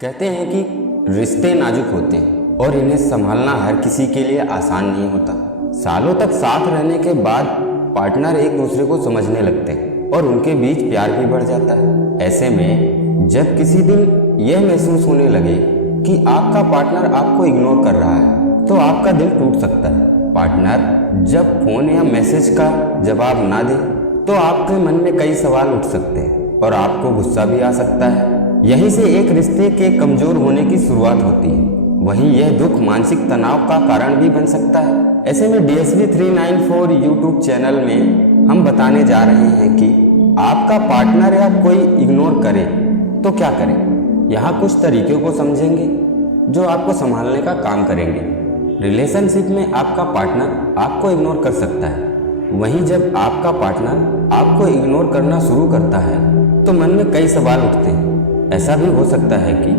कहते हैं कि रिश्ते नाजुक होते हैं और इन्हें संभालना हर किसी के लिए आसान नहीं होता। सालों तक साथ रहने के बाद पार्टनर एक दूसरे को समझने लगते हैं और उनके बीच प्यार भी बढ़ जाता है। ऐसे में जब किसी दिन यह महसूस होने लगे कि आपका पार्टनर आपको इग्नोर कर रहा है तो आपका दिल टूट सकता है। पार्टनर जब फोन या मैसेज का जवाब ना दे तो आपके मन में कई सवाल उठ सकते हैं और आपको गुस्सा भी आ सकता है। यहीं से एक रिश्ते के कमजोर होने की शुरुआत होती है। वहीं यह दुख मानसिक तनाव का कारण भी बन सकता है। ऐसे में DSV 394 यूट्यूब चैनल में हम बताने जा रहे हैं कि आपका पार्टनर या कोई इग्नोर करे तो क्या करें। यहाँ कुछ तरीकों को समझेंगे जो आपको संभालने का काम करेंगे। रिलेशनशिप में आपका पार्टनर आपको इग्नोर कर सकता है। वहीं जब आपका पार्टनर आपको इग्नोर करना शुरू करता है तो मन में कई सवाल उठते हैं। ऐसा भी हो सकता है कि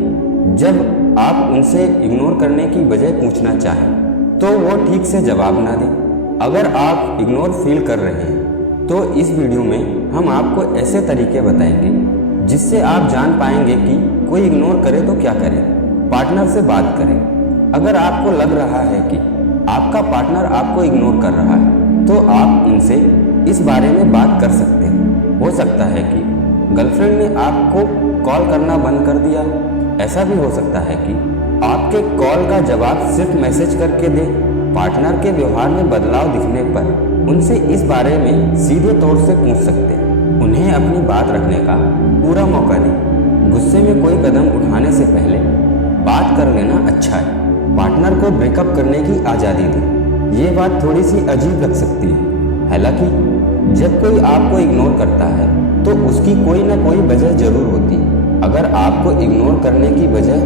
जब आप उनसे इग्नोर करने की वजह पूछना चाहें तो वो ठीक से जवाब ना दें। अगर आप इग्नोर फील कर रहे हैं तो इस वीडियो में हम आपको ऐसे तरीके बताएंगे जिससे आप जान पाएंगे कि कोई इग्नोर करे तो क्या करें। पार्टनर से बात करें। अगर आपको लग रहा है कि आपका पार्टनर आपको इग्नोर कर रहा है तो आप उनसे इस बारे में बात कर सकते हैं। हो सकता है कि गर्लफ्रेंड ने आपको कॉल करना बंद कर दिया। ऐसा भी हो सकता है कि आपके कॉल का जवाब सिर्फ मैसेज करके दे। पार्टनर के व्यवहार में बदलाव दिखने पर उनसे इस बारे में सीधे तौर से पूछ सकते हैं। उन्हें अपनी बात रखने का पूरा मौका दें। गुस्से में कोई कदम उठाने से पहले बात कर लेना अच्छा है। पार्टनर को ब्रेकअप करने की आज़ादी दें। ये बात थोड़ी सी अजीब लग सकती है। हालांकि जब कोई आपको इग्नोर करता है तो उसकी कोई ना कोई वजह जरूर होती है। अगर आपको इग्नोर करने की वजह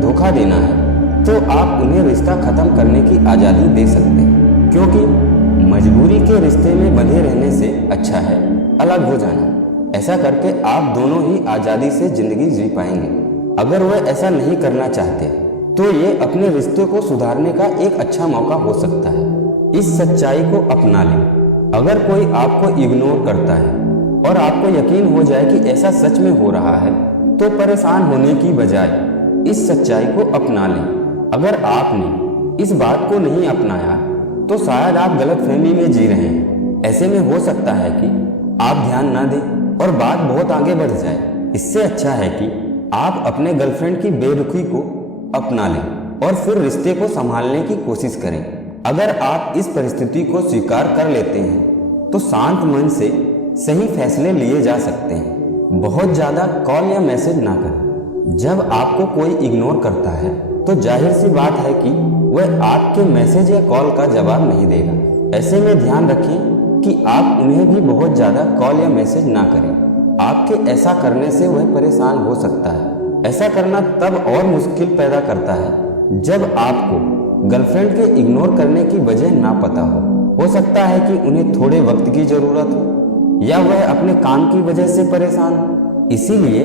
धोखा देना है तो आप उन्हें रिश्ता खत्म करने की आज़ादी दे सकते हैं, क्योंकि मजबूरी के रिश्ते में बंधे रहने से अच्छा है अलग हो जाना। ऐसा करके आप दोनों ही आज़ादी से जिंदगी जी पाएंगे। अगर वह ऐसा नहीं करना चाहते तो ये अपने रिश्ते को सुधारने का एक अच्छा मौका हो सकता है। इस सच्चाई को अपना लें। अगर कोई आपको इग्नोर करता है और आपको यकीन हो जाए कि ऐसा सच में हो रहा है तो परेशान होने की बजाय इस सच्चाई को अपना लें। अगर आपने इस बात को नहीं अपनाया तो शायद आप गलतफहमी में जी रहे हैं। ऐसे में हो सकता है कि आप ध्यान ना दें और बात बहुत आगे बढ़ जाए। इससे अच्छा है कि आप अपने गर्लफ्रेंड की बेरुखी को अपना लें और फिर रिश्ते को संभालने की कोशिश करें। अगर आप इस परिस्थिति को स्वीकार कर लेते हैं तो शांत मन से सही फैसले लिए जा सकते हैं। बहुत ज़्यादा कॉल या मैसेज ना करें। जब आपको कोई इग्नोर करता है तो जाहिर सी बात है कि वह आपके मैसेज या कॉल का जवाब नहीं देगा। ऐसे में ध्यान रखें कि आप उन्हें भी बहुत ज़्यादा कॉल या मैसेज ना करें। आपके ऐसा करने से वह परेशान हो सकता है। ऐसा करना तब और मुश्किल पैदा करता है जब आपको गर्लफ्रेंड के इग्नोर करने की वजह ना पता हो सकता है कि उन्हें थोड़े वक्त की ज़रूरत हो या वह अपने काम की वजह से परेशान हो। इसीलिए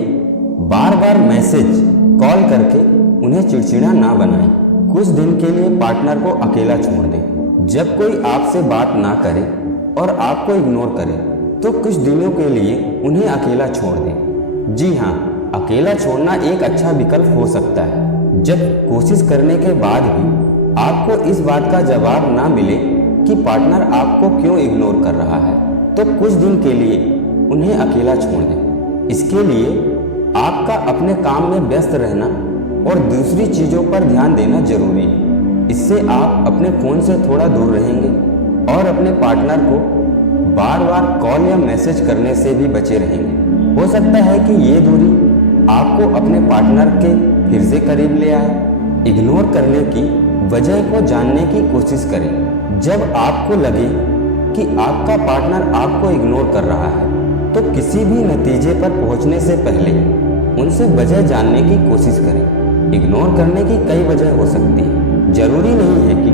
बार बार मैसेज कॉल करके उन्हें चिड़चिड़ा ना बनाएं। कुछ दिन के लिए पार्टनर को अकेला छोड़ दें। जब कोई आपसे बात ना करे और आपको इग्नोर करे तो कुछ दिनों के लिए उन्हें अकेला छोड़ दें। जी हाँ, अकेला छोड़ना एक अच्छा विकल्प हो सकता है। जब कोशिश करने के बाद भी आपको इस बात का जवाब ना मिले कि पार्टनर आपको क्यों इग्नोर कर रहा है तो कुछ दिन के लिए उन्हें अकेला छोड़ दें। इसके लिए आपका अपने काम में व्यस्त रहना और दूसरी चीज़ों पर ध्यान देना जरूरी है। इससे आप अपने फ़ोन से थोड़ा दूर रहेंगे और अपने पार्टनर को बार बार कॉल या मैसेज करने से भी बचे रहेंगे। हो सकता है कि ये दूरी आपको अपने पार्टनर के फिर से करीब ले आए। इग्नोर करने की वजह को जानने की कोशिश करें। जब आपको लगे कि आपका पार्टनर आपको इग्नोर कर रहा है तो किसी भी नतीजे पर पहुंचने से पहले उनसे वजह जानने की कोशिश करें। इग्नोर करने की कई वजह हो सकती है। जरूरी नहीं है कि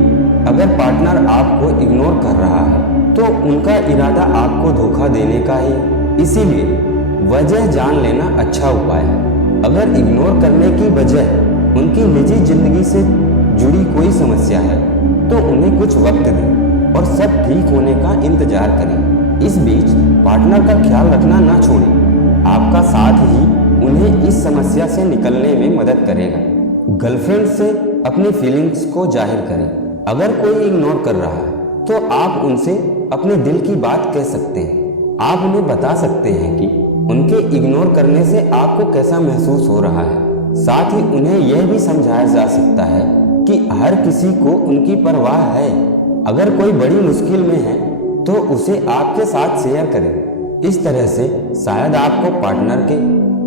अगर पार्टनर आपको इग्नोर कर रहा है तो उनका इरादा आपको धोखा देने का ही। इसीलिए वजह जान लेना अच्छा उपाय है। अगर इग्नोर करने की वजह उनकी निजी जिंदगी से जुड़ी कोई समस्या है तो उन्हें कुछ वक्त दें और सब ठीक होने का इंतजार करें। इस बीच पार्टनर का ख्याल रखना ना छोड़ें। आपका साथ ही उन्हें इस समस्या से निकलने में मदद करेगा। गर्लफ्रेंड से अपनी फीलिंग्स को जाहिर करें। अगर कोई इग्नोर कर रहा है तो आप उनसे अपने दिल की बात कह सकते हैं। आप उन्हें बता सकते हैं कि उनके इग्नोर करने से आपको कैसा महसूस हो रहा है। साथ ही उन्हें यह भी समझाया जा सकता है कि हर किसी को उनकी परवाह है। अगर कोई बड़ी मुश्किल में है तो उसे आपके साथ शेयर करें। इस तरह से शायद आपको पार्टनर के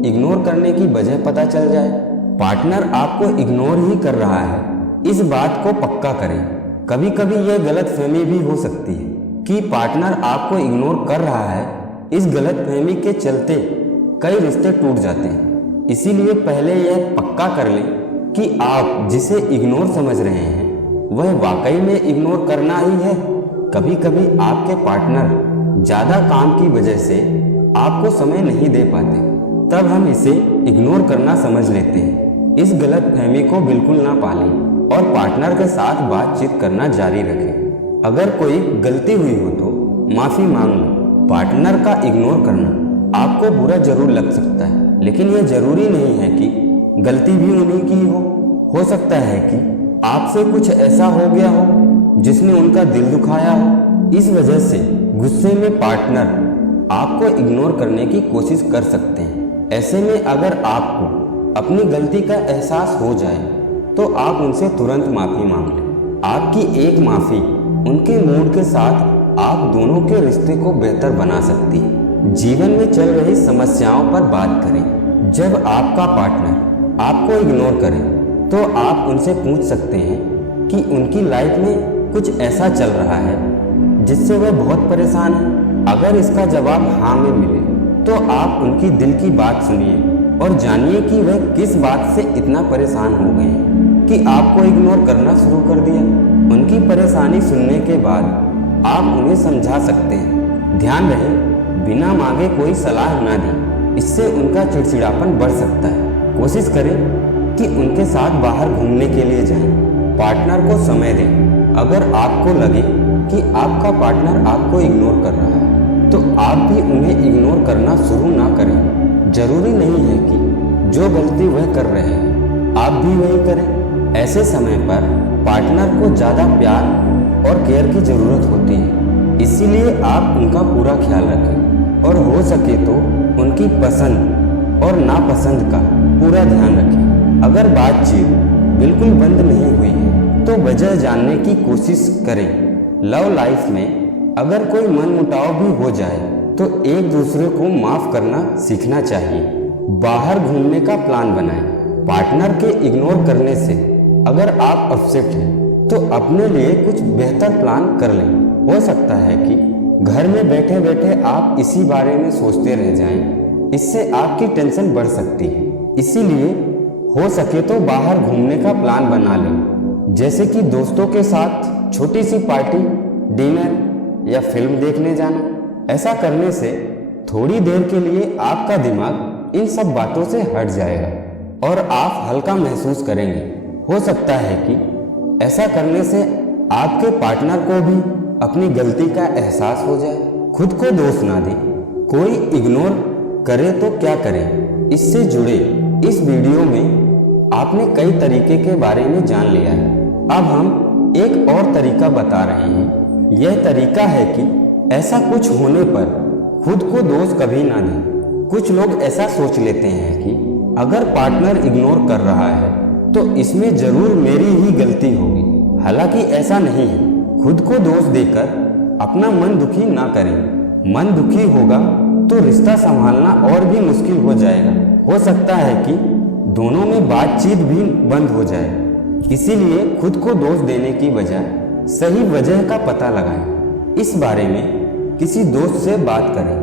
इग्नोर करने की वजह पता चल जाए। पार्टनर आपको इग्नोर ही कर रहा है, इस बात को पक्का करें। कभी कभी यह गलतफहमी भी हो सकती है कि पार्टनर आपको इग्नोर कर रहा है। इस गलतफहमी के चलते कई रिश्ते टूट जाते हैं। इसीलिए पहले यह पक्का कर लें कि आप जिसे इग्नोर समझ रहे हैं वह वाकई में इग्नोर करना ही है। कभी कभी आपके पार्टनर ज़्यादा काम की वजह से आपको समय नहीं दे पाते, तब हम इसे इग्नोर करना समझ लेते हैं। इस गलतफहमी को बिल्कुल ना पालें और पार्टनर के साथ बातचीत करना जारी रखें। अगर कोई गलती हुई हो तो माफ़ी मांग लो। पार्टनर का इग्नोर करना आपको बुरा जरूर लग सकता है, लेकिन यह जरूरी नहीं है कि गलती भी उन्हीं की हो सकता है कि आपसे कुछ ऐसा हो गया हो जिसने उनका दिल दुखाया हो। इस वजह से गुस्से में पार्टनर आपको इग्नोर करने की कोशिश कर सकते हैं। ऐसे में अगर आपको अपनी गलती का एहसास हो जाए तो आप उनसे तुरंत माफ़ी मांग लें। आपकी एक माफ़ी उनके मूड के साथ आप दोनों के रिश्ते को बेहतर बना सकती है। जीवन में चल रही समस्याओं पर बात करें। जब आपका पार्टनर आपको इग्नोर करे तो आप उनसे पूछ सकते हैं कि उनकी लाइफ में कुछ ऐसा चल रहा है जिससे वह बहुत परेशान है। अगर इसका जवाब हाँ में मिले तो आप उनकी दिल की बात सुनिए और जानिए कि वह किस बात से इतना परेशान हो गए हैं कि आपको इग्नोर करना शुरू कर दिया। उनकी परेशानी सुनने के बाद आप उन्हें समझा सकते हैं। ध्यान रहे, बिना मांगे कोई सलाह ना दें, इससे उनका चिड़चिड़ापन बढ़ सकता है। कोशिश करें कि उनके साथ बाहर घूमने के लिए जाएं। पार्टनर को समय दें। अगर आपको लगे कि आपका पार्टनर आपको इग्नोर कर रहा है तो आप भी उन्हें इग्नोर करना शुरू ना करें। जरूरी नहीं है कि जो गलती वह कर रहे हैं आप भी वही करें। ऐसे समय पर पार्टनर को ज़्यादा प्यार और केयर की ज़रूरत होती है, इसीलिए आप उनका पूरा ख्याल रखें और हो सके तो उनकी पसंद और नापसंद का पूरा ध्यान रखें। अगर बातचीत बिल्कुल बंद नहीं हुई है तो वजह जानने की कोशिश करें। लव लाइफ में अगर कोई मनमुटाव भी हो जाए तो एक दूसरे को माफ़ करना सीखना चाहिए। बाहर घूमने का प्लान बनाएं। पार्टनर के इग्नोर करने से अगर आप अपसेट हैं तो अपने लिए कुछ बेहतर प्लान कर लें। हो सकता है कि घर में बैठे बैठे आप इसी बारे में सोचते रह जाएं, इससे आपकी टेंशन बढ़ सकती है। इसीलिए हो सके तो बाहर घूमने का प्लान बना लें, जैसे कि दोस्तों के साथ छोटी सी पार्टी, डिनर या फिल्म देखने जाना। ऐसा करने से थोड़ी देर के लिए आपका दिमाग इन सब बातों से हट जाएगा और आप हल्का महसूस करेंगे। हो सकता है कि ऐसा करने से आपके पार्टनर को भी अपनी गलती का एहसास हो जाए। खुद को दोष ना दें। कोई इग्नोर करे तो क्या करें, इससे जुड़े इस वीडियो में आपने कई तरीके के बारे में जान लिया है। अब हम एक और तरीका बता रहे हैं। यह तरीका है कि ऐसा कुछ होने पर खुद को दोष कभी ना दें। कुछ लोग ऐसा सोच लेते हैं कि अगर पार्टनर इग्नोर कर रहा है तो इसमें जरूर मेरी ही गलती होगी। हालांकि ऐसा नहीं है। खुद को दोष देकर अपना मन दुखी ना करें। मन दुखी होगा तो रिश्ता संभालना और भी मुश्किल हो जाएगा। हो सकता है कि दोनों में बातचीत भी बंद हो जाए। इसीलिए खुद को दोष देने की बजाय सही वजह का पता लगाएं। इस बारे में किसी दोस्त से बात करें।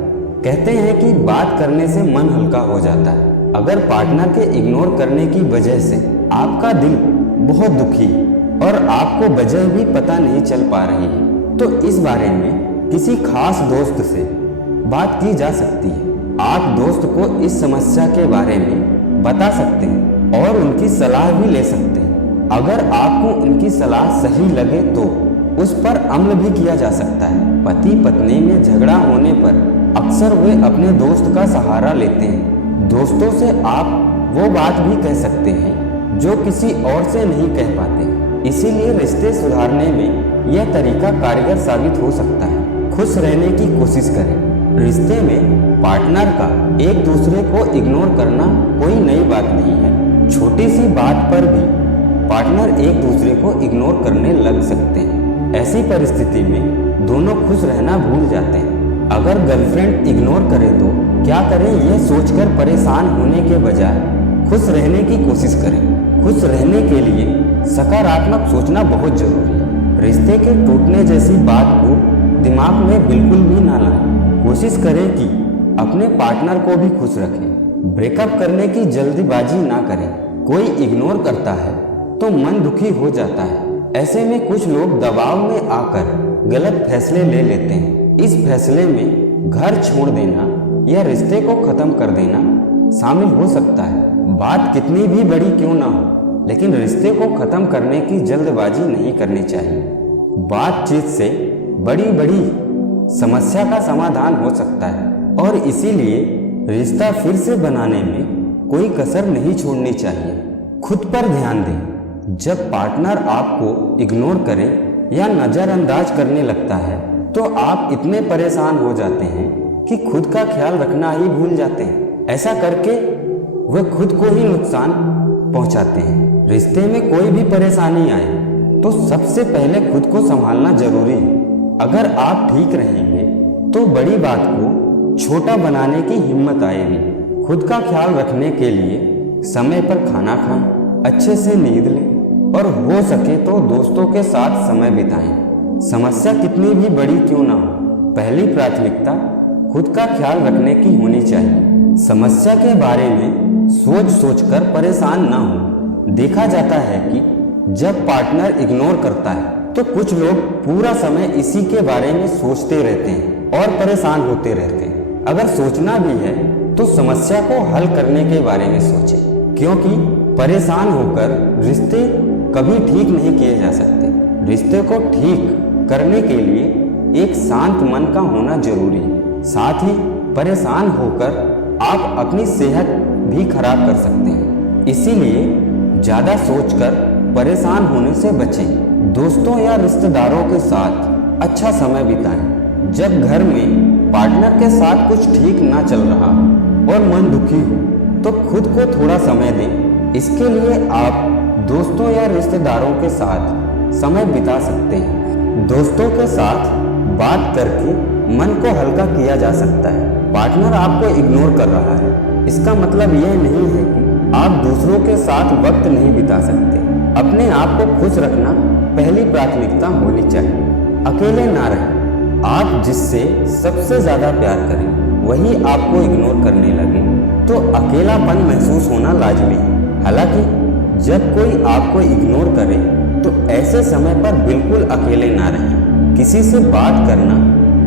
कहते हैं कि बात करने से मन हल्का हो जाता है। अगर पार्टनर के इग्नोर करने की वजह से आपका दिल बहुत दुखी और आपको वजह भी पता नहीं चल पा रही है तो इस बारे में किसी खास दोस्त से बात की जा सकती है। आप दोस्त को इस समस्या के बारे में बता सकते हैं और उनकी सलाह भी ले सकते हैं। अगर आपको उनकी सलाह सही लगे तो उस पर अमल भी किया जा सकता है। पति पत्नी में झगड़ा होने पर अक्सर वे अपने दोस्त का सहारा लेते हैं। दोस्तों से आप वो बात भी कह सकते हैं जो किसी और से नहीं कह पाते। इसीलिए रिश्ते सुधारने में यह तरीका कारगर साबित हो सकता है। खुश रहने की कोशिश करें। रिश्ते में पार्टनर का एक दूसरे को इग्नोर करना कोई नई बात नहीं है। छोटी सी बात पर भी पार्टनर एक दूसरे को इग्नोर करने लग सकते हैं। ऐसी परिस्थिति में दोनों खुश रहना भूल जाते हैं। अगर गर्लफ्रेंड इग्नोर करे तो क्या करें, यह सोचकर परेशान होने के बजाय खुश रहने की कोशिश करें। खुश रहने के लिए सकारात्मक सोचना बहुत जरूरी है। रिश्ते के टूटने जैसी बात को दिमाग में बिल्कुल भी ना लाएं। कोशिश करें कि अपने पार्टनर को भी खुश रखें। ब्रेकअप करने की जल्दबाजी ना करें। कोई इग्नोर करता है तो मन दुखी हो जाता है। ऐसे में कुछ लोग दबाव में आकर गलत फैसले ले लेते हैं। इस फैसले में घर छोड़ देना या रिश्ते को खत्म कर देना शामिल हो सकता है। बात कितनी भी बड़ी क्यों ना हो, लेकिन रिश्ते को खत्म करने की जल्दबाजी नहीं करनी चाहिए। बातचीत से बड़ी बड़ी समस्या का समाधान हो सकता है और इसीलिए रिश्ता फिर से बनाने में कोई कसर नहीं छोड़नी चाहिए। खुद पर ध्यान दें। जब पार्टनर आपको इग्नोर करे या नज़रअंदाज करने लगता है तो आप इतने परेशान हो जाते हैं कि खुद का ख्याल रखना ही भूल जाते हैं। ऐसा करके वे खुद को ही नुकसान पहुंचाते हैं। रिश्ते में कोई भी परेशानी आए तो सबसे पहले खुद को संभालना जरूरी है। अगर आप ठीक रहेंगे तो बड़ी बात को छोटा बनाने की हिम्मत आएगी। खुद का ख्याल रखने के लिए समय पर खाना खाएं, अच्छे से नींद लें और हो सके तो दोस्तों के साथ समय बिताएं। समस्या कितनी भी बड़ी क्यों ना हो, पहली प्राथमिकता खुद का ख्याल रखने की होनी चाहिए। समस्या के बारे में सोच सोचकर परेशान ना हो। देखा जाता है कि जब पार्टनर इग्नोर करता है तो कुछ लोग पूरा समय इसी के बारे में सोचते रहते हैं और परेशान होते रहते हैं। अगर सोचना भी है तो समस्या को हल करने के बारे में सोचें, क्योंकि परेशान होकर रिश्ते कभी ठीक नहीं किए जा सकते। रिश्ते को ठीक करने के लिए एक शांत मन का होना जरूरी है। साथ ही परेशान होकर आप अपनी सेहत भी खराब कर सकते हैं। इसीलिए ज़्यादा सोचकर परेशान होने से बचें। दोस्तों या रिश्तेदारों के साथ अच्छा समय बिताएं। जब घर में पार्टनर के साथ कुछ ठीक ना चल रहा और मन दुखी हो तो खुद को थोड़ा समय दें। इसके लिए आप दोस्तों या रिश्तेदारों के साथ समय बिता सकते हैं। दोस्तों के साथ बात करके मन को हल्का किया जा सकता है। पार्टनर आपको इग्नोर कर रहा है, इसका मतलब यह नहीं है कि आप दूसरों के साथ वक्त नहीं बिता सकते। अपने आप को खुश रखना पहली प्राथमिकता होनी चाहिए। अकेले ना रहें। आप जिससे सबसे ज़्यादा प्यार करें वही आपको इग्नोर करने लगे तो अकेलापन महसूस होना लाजमी है। हालांकि जब कोई आपको इग्नोर करे तो ऐसे समय पर बिल्कुल अकेले ना रहें। किसी से बात करना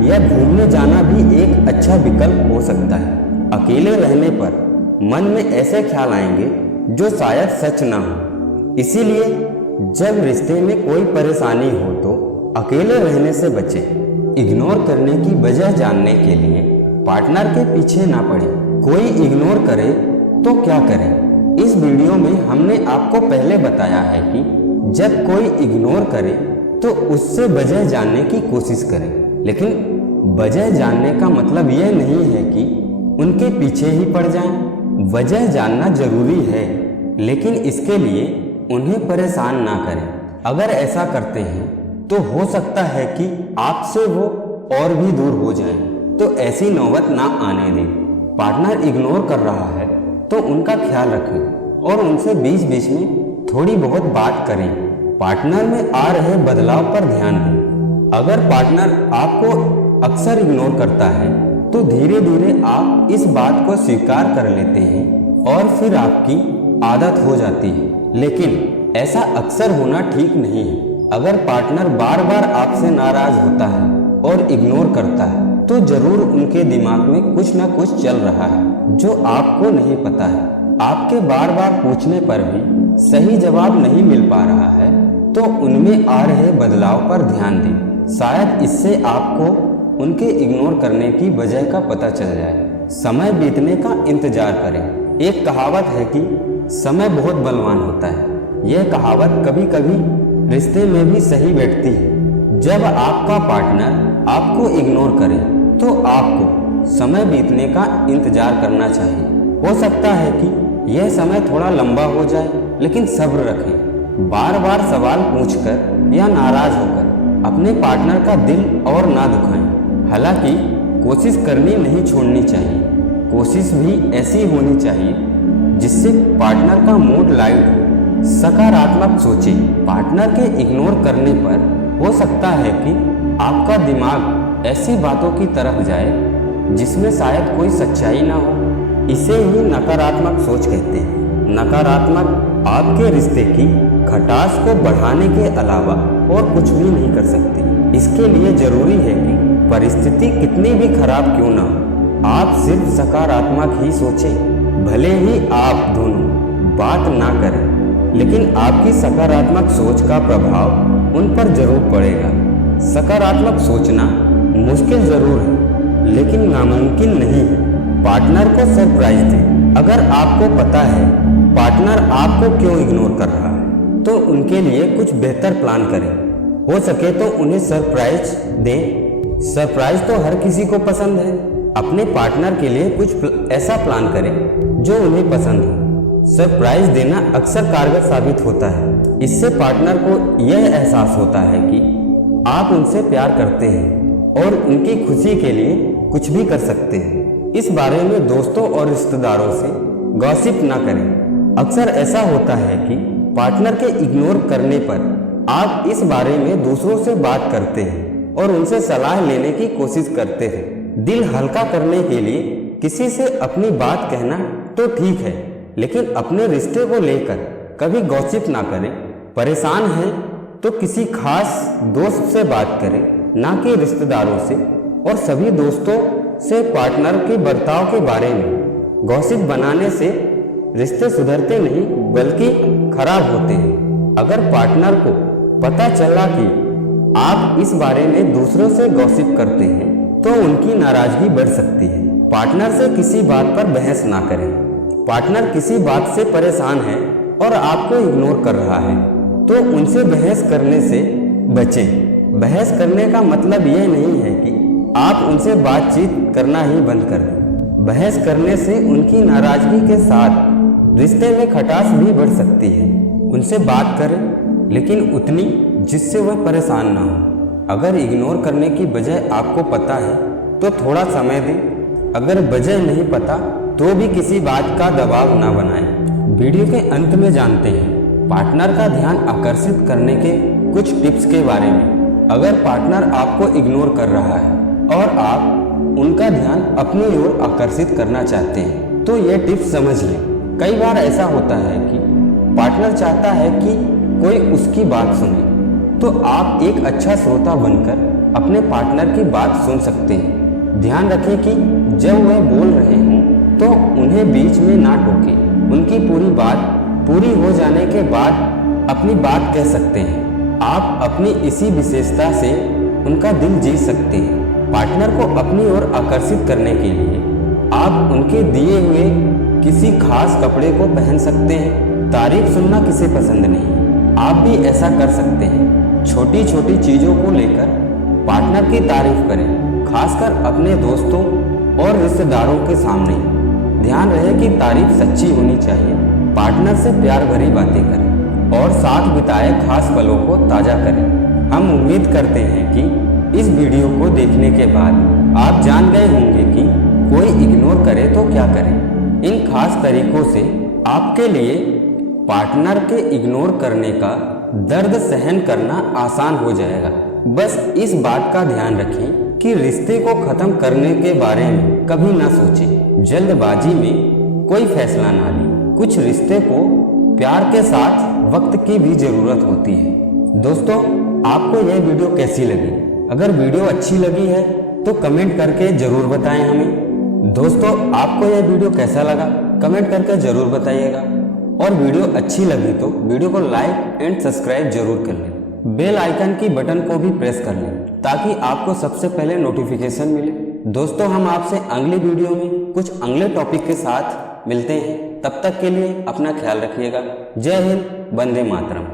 या घूमने जाना भी एक अच्छा विकल्प हो सकता है। अकेले रहने पर मन में ऐसे ख्याल आएंगे जो शायद सच ना हो। इसीलिए जब रिश्ते में कोई परेशानी हो तो अकेले रहने से बचें। इग्नोर करने की वजह जानने के लिए पार्टनर के पीछे ना पड़ें। कोई इग्नोर करे तो क्या करें? इस वीडियो में हमने आपको पहले बताया है कि जब कोई इग्नोर करे तो उससे वजह जानने की कोशिश करें, लेकिन वजह जानने का मतलब यह नहीं है कि उनके पीछे ही पड़ जाएं। वजह जानना जरूरी है, लेकिन इसके लिए उन्हें परेशान ना करें। अगर ऐसा करते हैं तो हो सकता है कि आपसे वो और भी दूर हो जाएं, तो ऐसी नौबत ना आने दें। पार्टनर इग्नोर कर रहा है तो उनका ख्याल रखें और उनसे बीच बीच में थोड़ी बहुत बात करें। पार्टनर में आ रहे बदलाव पर ध्यान दें। अगर पार्टनर आपको अक्सर इग्नोर करता है तो धीरे धीरे आप इस बात को स्वीकार कर लेते हैं और फिर आपकी आदत हो जाती है। लेकिन ऐसा अक्सर होना ठीक नहीं है। अगर पार्टनर बार बार आपसे नाराज होता है और इग्नोर करता है तो जरूर उनके दिमाग में कुछ ना कुछ चल रहा है जो आपको नहीं पता है। आपके बार बार पूछने पर भी सही जवाब नहीं मिल पा रहा है तो उनमें आ रहे बदलाव पर ध्यान दें। शायद इससे आपको उनके इग्नोर करने की वजह का पता चल जाए। समय बीतने का इंतजार करें। एक कहावत है कि समय बहुत बलवान होता है। यह कहावत कभी कभी रिश्ते में भी सही बैठती है। जब आपका पार्टनर आपको इग्नोर करे तो आपको समय बीतने का इंतजार करना चाहिए। हो सकता है कि यह समय थोड़ा लंबा हो जाए, लेकिन सब्र रखें। बार बार सवाल पूछकर या नाराज होकर अपने पार्टनर का दिल और ना दुखाएं। हालांकि कोशिश करनी नहीं छोड़नी चाहिए। कोशिश भी ऐसी होनी चाहिए जिससे पार्टनर का मूड लाइट हो। सकारात्मक सोचें। पार्टनर के इग्नोर करने पर हो सकता है कि आपका दिमाग ऐसी बातों की तरफ जाए जिसमें शायद कोई सच्चाई ना हो। इसे ही नकारात्मक सोच कहते हैं। नकारात्मक आपके रिश्ते की खटास को बढ़ाने के अलावा और कुछ भी नहीं कर सकती। इसके लिए जरूरी है कि परिस्थिति कितनी भी खराब क्यों ना हो, आप सिर्फ सकारात्मक ही सोचें। भले ही आप दोनों बात ना करें, लेकिन आपकी सकारात्मक सोच का प्रभाव उन पर जरूर पड़ेगा। सकारात्मक सोचना मुश्किल जरूर है, लेकिन नामुमकिन नहीं है। पार्टनर को सरप्राइज दें। अगर आपको पता है पार्टनर आपको क्यों इग्नोर कर रहा है, तो उनके लिए कुछ बेहतर प्लान करें। हो सके तो उन्हें सरप्राइज दें। सरप्राइज तो हर किसी को पसंद है। अपने पार्टनर के लिए कुछ ऐसा प्लान करें जो उन्हें पसंद हो। सरप्राइज देना अक्सर कारगर साबित होता है। इससे पार्टनर को यह एहसास होता है कि आप उनसे प्यार करते हैं और उनकी खुशी के लिए कुछ भी कर सकते हैं। इस बारे में दोस्तों और रिश्तेदारों से गॉसिप ना करें। अक्सर ऐसा होता है कि पार्टनर के इग्नोर करने पर आप इस बारे में दूसरों से बात करते हैं और उनसे सलाह लेने की कोशिश करते हैं। दिल हल्का करने के लिए किसी से अपनी बात कहना तो ठीक है, लेकिन अपने रिश्ते को लेकर कभी गॉसिप ना करें। परेशान हैं तो किसी खास दोस्त से बात करें, ना कि रिश्तेदारों से। और सभी दोस्तों से पार्टनर के बर्ताव के बारे में गॉसिप बनाने से रिश्ते सुधरते नहीं बल्कि खराब होते हैं। अगर पार्टनर को पता चला कि आप इस बारे में दूसरों से गॉसिप करते हैं तो उनकी नाराजगी बढ़ सकती है। पार्टनर से किसी बात पर बहस ना करें। पार्टनर किसी बात से परेशान है और आपको इग्नोर कर रहा है तो उनसे बहस करने से बचें। बहस करने का मतलब यह नहीं है कि आप उनसे बातचीत करना ही बंद कर दें। बहस करने से उनकी नाराजगी के साथ रिश्ते में खटास भी बढ़ सकती है। उनसे बात करें, लेकिन उतनी जिससे वह परेशान ना हो। अगर इग्नोर करने की वजह आपको पता है तो थोड़ा समय दें। अगर वजह नहीं पता तो भी किसी बात का दबाव ना बनाएं। वीडियो के अंत में जानते हैं पार्टनर का ध्यान आकर्षित करने के कुछ टिप्स के बारे में। अगर पार्टनर आपको इग्नोर कर रहा है और आप उनका ध्यान अपनी ओर आकर्षित करना चाहते हैं तो ये टिप्स समझ लें। कई बार ऐसा होता है कि पार्टनर चाहता है कि कोई उसकी बात सुने, तो आप एक अच्छा श्रोता बनकर अपने पार्टनर की बात सुन सकते हैं। ध्यान रखें कि जब वह बोल रहे हों तो उन्हें बीच में ना टोकें। उनकी पूरी बात पूरी हो जाने के बाद अपनी बात कह सकते हैं। आप अपनी इसी विशेषता से उनका दिल जीत सकते हैं। पार्टनर को अपनी ओर आकर्षित करने के लिए आप उनके दिए हुए किसी खास कपड़े को पहन सकते हैं। तारीफ सुनना किसे पसंद नहीं, आप भी ऐसा कर सकते हैं। छोटी छोटी चीज़ों को लेकर पार्टनर की तारीफ करें, खासकर अपने दोस्तों और रिश्तेदारों के सामने। ध्यान रहे कि तारीफ सच्ची होनी चाहिए। पार्टनर से प्यार भरी बातें करें और साथ बिताए खास पलों को ताज़ा करें। हम उम्मीद करते हैं कि इस वीडियो को देखने के बाद आप जान गए होंगे कि कोई इग्नोर करे तो क्या करें। इन खास तरीकों से आपके लिए पार्टनर के इग्नोर करने का दर्द सहन करना आसान हो जाएगा। बस इस बात का ध्यान रखें कि रिश्ते को खत्म करने के बारे में कभी ना सोचें। जल्दबाजी में कोई फैसला ना लें। कुछ रिश्ते को प्यार के साथ वक्त की भी जरूरत होती है। दोस्तों, आपको यह वीडियो कैसी लगी? अगर वीडियो अच्छी लगी है तो कमेंट करके जरूर बताएं हमें। दोस्तों, आपको यह वीडियो कैसा लगा कमेंट करके जरूर बताइएगा। और वीडियो अच्छी लगी तो वीडियो को लाइक एंड सब्सक्राइब जरूर कर लें। बेल आइकन की बटन को भी प्रेस कर लें ताकि आपको सबसे पहले नोटिफिकेशन मिले। दोस्तों हम आपसे अगली वीडियो में कुछ अगले टॉपिक के साथ मिलते हैं। तब तक के लिए अपना ख्याल रखिएगा। जय हिंद, वंदे मातरम।